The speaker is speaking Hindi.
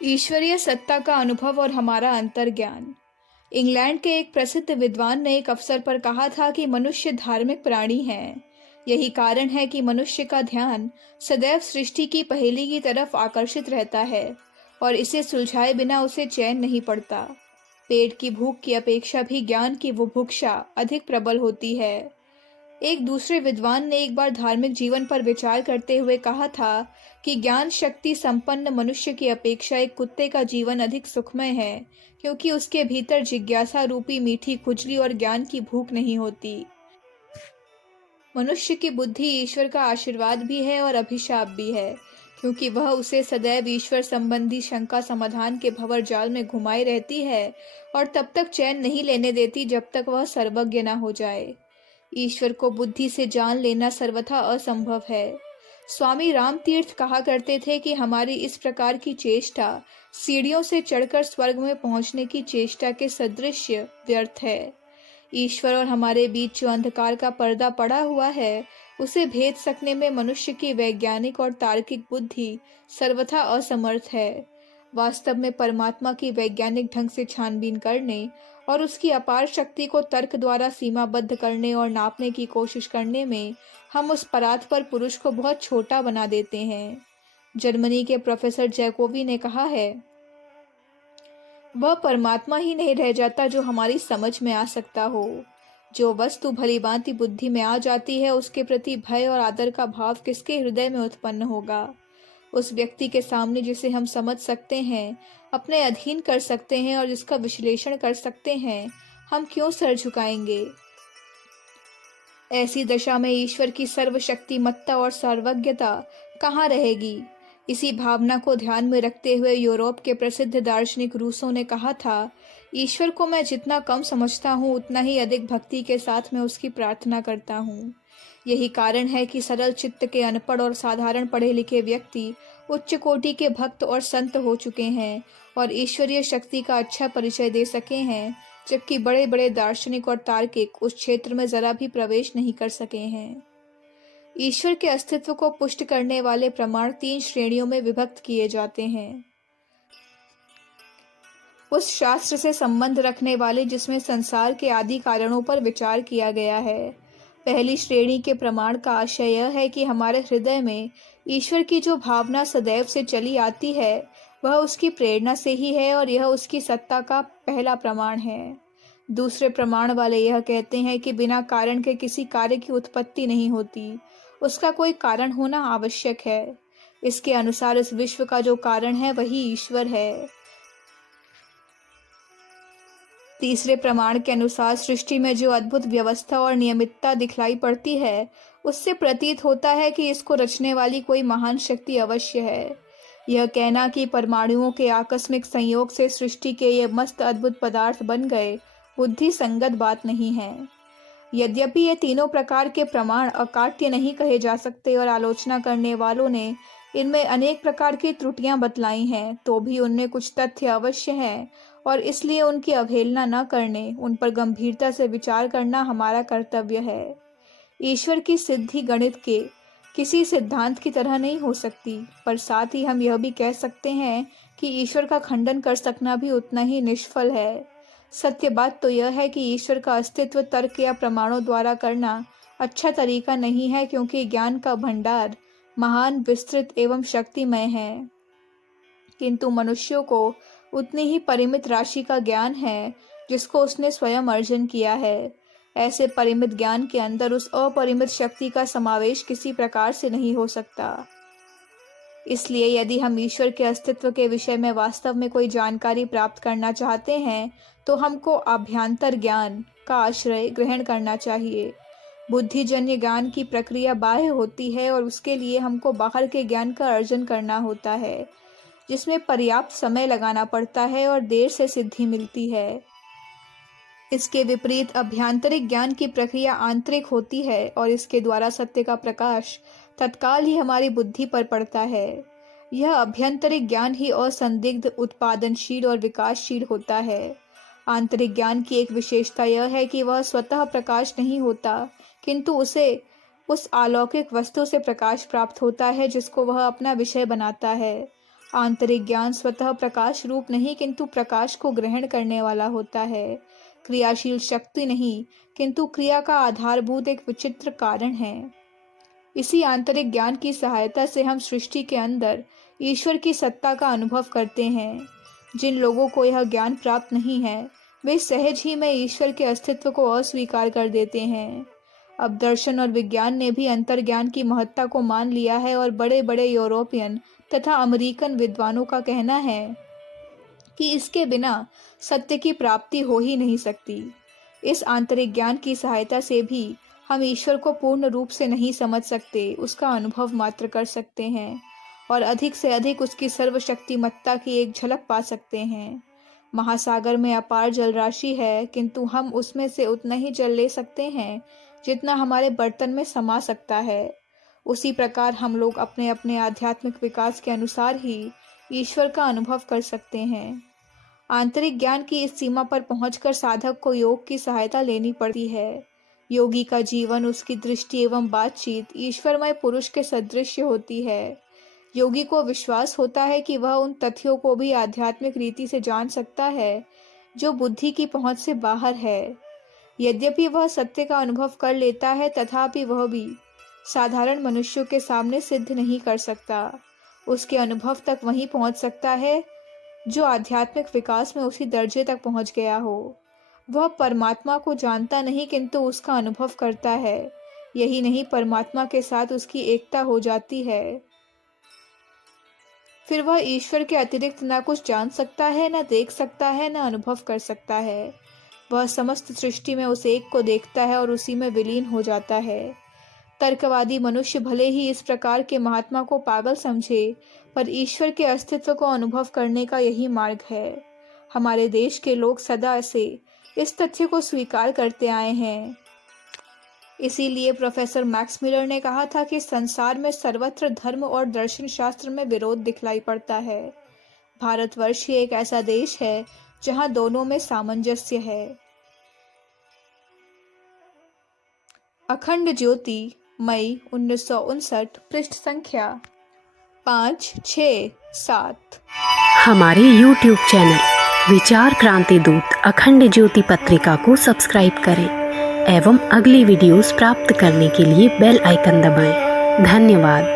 ईश्वरीय सत्ता का अनुभव और हमारा अंतर्ज्ञान। इंग्लैंड के एक प्रसिद्ध विद्वान ने एक अवसर पर कहा था कि मनुष्य धार्मिक प्राणी है। यही कारण है कि मनुष्य का ध्यान सदैव सृष्टि की पहेली की तरफ आकर्षित रहता है और इसे सुलझाए बिना उसे चैन नहीं पड़ता। पेट की भूख की अपेक्षा भी ज्ञान की बुभुक्षा अधिक प्रबल होती है। एक दूसरे विद्वान ने एक बार धार्मिक जीवन पर विचार करते हुए कहा था कि ज्ञान शक्ति संपन्न मनुष्य की अपेक्षा एक कुत्ते का जीवन अधिक सुखमय है, क्योंकि उसके भीतर जिज्ञासा रूपी मीठी खुजली और ज्ञान की भूख नहीं होती। मनुष्य की बुद्धि ईश्वर का आशीर्वाद भी है और अभिशाप भी है, क्योंकि वह उसे सदैव ईश्वर संबंधी शंका समाधान के भंवर जाल में घुमाई रहती है और तब तक चैन नहीं लेने देती जब तक वह सर्वज्ञ न हो जाए। ईश्वर को बुद्धि से जान लेना सर्वथा असंभव है। स्वामी रामतीर्थ कहा करते थे कि हमारी इस प्रकार की चेष्टा सीढ़ियों से चढ़कर स्वर्ग में पहुंचने की चेष्टा के सदृश व्यर्थ है। ईश्वर और हमारे बीच जो अंधकार का पर्दा पड़ा हुआ है, उसे भेद सकने में मनुष्य की वैज्ञानिक और तार्किक बुद्धि सर्वथा असमर्थ है। वास्तव में परमात्मा की वैज्ञानिक ढंग से छानबीन करने और उसकी अपार शक्ति को तर्क द्वारा सीमाबद्ध करने और नापने की कोशिश करने में हम उस परात्पर पुरुष को बहुत छोटा बना देते हैं। जर्मनी के प्रोफेसर जैकोबी ने कहा है, वह परमात्मा ही नहीं रह जाता जो हमारी समझ में आ सकता हो। जो वस्तु भलीभांति बुद्धि में आ जाती है, उसके प्रति भय और आदर का भाव किसके हृदय में उत्पन्न होगा? उस व्यक्ति के सामने जिसे हम समझ सकते हैं, अपने अधीन कर सकते हैं और जिसका विश्लेषण कर सकते हैं, हम क्यों सर झुकाएंगे? ऐसी दशा में ईश्वर की सर्वशक्तिमत्ता और सर्वज्ञता कहाँ रहेगी? इसी भावना को ध्यान में रखते हुए यूरोप के प्रसिद्ध दार्शनिक रूसो ने कहा था, ईश्वर को मैं जितना कम समझता हूँ, उतना ही अधिक भक्ति के साथ मैं उसकी प्रार्थना करता हूँ। यही कारण है कि सरल चित्त के अनपढ़ और साधारण पढ़े लिखे व्यक्ति उच्च कोटि के भक्त और संत हो चुके हैं और ईश्वरीय शक्ति का अच्छा परिचय दे सके हैं, जबकि बड़े बड़े दार्शनिक और तार्किक उस क्षेत्र में जरा भी प्रवेश नहीं कर सके हैं। ईश्वर के अस्तित्व को पुष्ट करने वाले प्रमाण 3 श्रेणियों में विभक्त किए जाते हैं। उस शास्त्र से संबंध रखने वाले जिसमें संसार के आदि कारणों पर विचार किया गया है। पहली श्रेणी के प्रमाण का आशय यह है कि हमारे हृदय में ईश्वर की जो भावना सदैव से चली आती है, वह उसकी प्रेरणा से ही है और यह उसकी सत्ता का पहला प्रमाण है। दूसरे प्रमाण वाले यह कहते हैं कि बिना कारण के किसी कार्य की उत्पत्ति नहीं होती, उसका कोई कारण होना आवश्यक है। इसके अनुसार इस विश्व का जो कारण है वही ईश्वर है। तीसरे प्रमाण के अनुसार सृष्टि में जो अद्भुत व्यवस्था और नियमितता दिखलाई पड़ती है, उससे प्रतीत होता है कि इसको रचने वाली कोई महान शक्ति अवश्य है। यह कहना कि परमाणुओं के आकस्मिक संयोग से सृष्टि के ये मस्त अद्भुत पदार्थ बन गए, बुद्धि संगत बात नहीं है। यद्यपि ये तीनों प्रकार के प्रमाण अकाट्य नहीं कहे जा सकते और आलोचना करने वालों ने इनमें अनेक प्रकार की त्रुटियां बतलाई हैं, तो भी उनमें कुछ तथ्य अवश्य हैं और इसलिए उनकी अवहेलना न करने, उन पर गंभीरता से विचार करना हमारा कर्तव्य है। ईश्वर की सिद्धि गणित के किसी सिद्धांत की तरह नहीं हो सकती, पर साथ ही हम यह भी कह सकते हैं कि ईश्वर का खंडन कर सकना भी उतना ही निष्फल है। सत्य बात तो यह है कि ईश्वर का अस्तित्व तर्क या प्रमाणों द्वारा करना अच्छा तरीका नहीं है, क्योंकि ज्ञान का भंडार महान, विस्तृत एवं शक्तिमय है, किंतु मनुष्यों को उतनी ही परिमित राशि का ज्ञान है जिसको उसने स्वयं अर्जन किया है। ऐसे परिमित ज्ञान के अंदर उस अपरिमित शक्ति का समावेश किसी प्रकार से नहीं हो सकता। इसलिए यदि हम ईश्वर के अस्तित्व के विषय में वास्तव में कोई जानकारी प्राप्त करना चाहते हैं, तो हमको आभ्यंतर ज्ञान का आश्रय ग्रहण करना चाहिए। बुद्धिजन्य ज्ञान की प्रक्रिया बाह्य होती है और उसके लिए हमको बाहर के ज्ञान का अर्जन करना होता है, जिसमें पर्याप्त समय लगाना पड़ता है और देर से सिद्धि मिलती है। इसके विपरीत अभ्यांतरिक ज्ञान की प्रक्रिया आंतरिक होती है और इसके द्वारा सत्य का प्रकाश तत्काल ही हमारी बुद्धि पर पड़ता है। यह अभ्यंतरिक ज्ञान ही असंदिग्ध, उत्पादनशील और विकासशील होता है। आंतरिक ज्ञान की एक विशेषता यह है कि वह स्वतः प्रकाश नहीं होता, किंतु उसे उस अलौकिक वस्तु से प्रकाश प्राप्त होता है जिसको वह अपना विषय बनाता है। आंतरिक ज्ञान स्वतः प्रकाश रूप नहीं किंतु प्रकाश को ग्रहण करने वाला होता है। क्रियाशील शक्ति नहीं किंतु क्रिया का आधारभूत एक विचित्र कारण है। इसी आंतरिक ज्ञान की सहायता से हम सृष्टि के अंदर ईश्वर की सत्ता का अनुभव करते हैं। जिन लोगों को यह ज्ञान प्राप्त नहीं है वे सहज ही में ईश्वर के अस्तित्व को अस्वीकार कर देते हैं। अब दर्शन और विज्ञान ने भी अंतर्ज्ञान की महत्ता को मान लिया है और बड़े बड़े यूरोपियन तथा अमेरिकन विद्वानों का कहना है कि इसके बिना सत्य की प्राप्ति हो ही नहीं सकती। इस आंतरिक ज्ञान की सहायता से भी हम ईश्वर को पूर्ण रूप से नहीं समझ सकते, उसका अनुभव मात्र कर सकते हैं और अधिक से अधिक उसकी सर्वशक्तिमत्ता की एक झलक पा सकते हैं। महासागर में अपार जल राशि है किंतु हम उसमें से उतना ही जल ले सकते हैं जितना हमारे बर्तन में समा सकता है। उसी प्रकार हम लोग अपने अपने आध्यात्मिक विकास के अनुसार ही ईश्वर का अनुभव कर सकते हैं। आंतरिक ज्ञान की इस सीमा पर पहुंचकर साधक को योग की सहायता लेनी पड़ती है। योगी का जीवन, उसकी दृष्टि एवं बातचीत ईश्वरमय पुरुष के सदृश होती है। योगी को विश्वास होता है कि वह उन तथ्यों को भी आध्यात्मिक रीति से जान सकता है जो बुद्धि की पहुंच से बाहर है। यद्यपि वह सत्य का अनुभव कर लेता है तथापि वह भी साधारण मनुष्यों के सामने सिद्ध नहीं कर सकता। उसके अनुभव तक वहीं पहुंच सकता है जो आध्यात्मिक विकास में उसी दर्जे तक पहुंच गया हो। वह परमात्मा को जानता नहीं किंतु उसका अनुभव करता है। यही नहीं, परमात्मा के साथ उसकी एकता हो जाती है। फिर वह ईश्वर के अतिरिक्त न कुछ जान सकता है, न देख सकता है, न अनुभव कर सकता है। वह समस्त सृष्टि में उस एक को देखता है और उसी में विलीन हो जाता है। तर्कवादी मनुष्य भले ही इस प्रकार के महात्मा को पागल समझे, पर ईश्वर के अस्तित्व को अनुभव करने का यही मार्ग है। हमारे देश के लोग सदा से इस तथ्य को स्वीकार करते आए हैं। इसीलिए प्रोफेसर मैक्स मिलर ने कहा था कि संसार में सर्वत्र धर्म और दर्शन शास्त्र में विरोध दिखलाई पड़ता है। भारतवर्ष ही एक ऐसा देश है जहां दोनों में सामंजस्य है। अखंड ज्योति, मई 1959, पृष्ठ संख्या 5, 6, 7। हमारे YouTube चैनल विचार क्रांति दूत अखंड ज्योति पत्रिका को सब्सक्राइब करें एवं अगली वीडियोस प्राप्त करने के लिए बेल आइकन दबाएं। धन्यवाद।